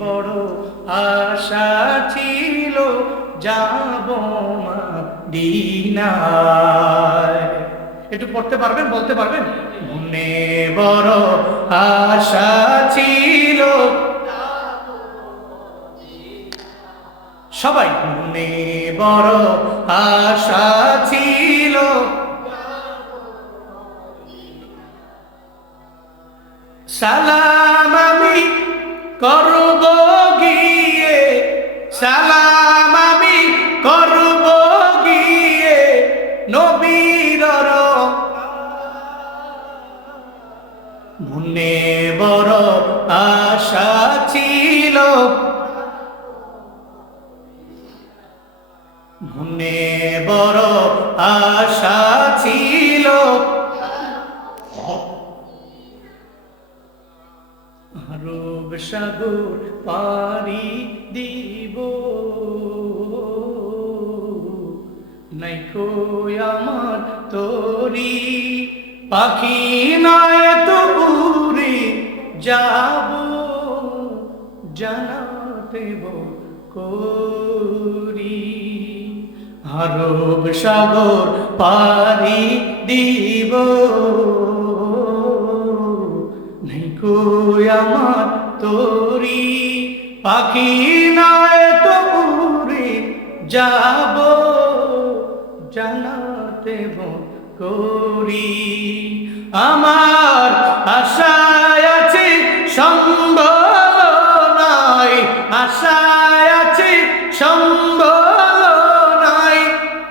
বড় আশা ছিল যাব মদিনায়। একটু পড়তে পারবেন, বলতে পারবেন? মনে বড় আশা ছিল, সবাই মনে বড় আশা ছিল, সালাম আমি করব গিয়ে, সালাম আমি করব গিয়ে নবীর, মনে বড় আশা ছিল, মনে বড় আশা ছিল, আরব সাগর পাড়ি দিব, নাইকো আমার তোরি পাখি নয় তো উড়ে যাব জানাতে করি। আরব সাগর পাড়ি দিব, নাইকো আমার তোরি পাখি নয় তো উড়ে যাব জানাতে করি। আমার আশায় আছে সম্বল নাই, আশায় আছে সম্বল নাই,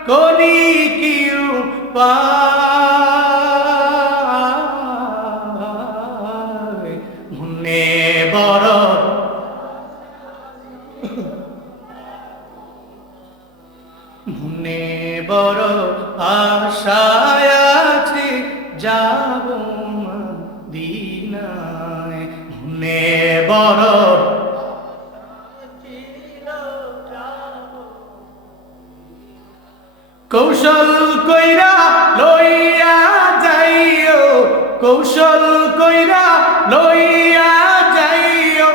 করি কি উপায়, মনে বড়, মনে বড় আশায় আছে যাব মদিনায়, মনে বড় কৌশল কইরা লইয়া যাইও, কৌশল কইরা লইয়া যাইও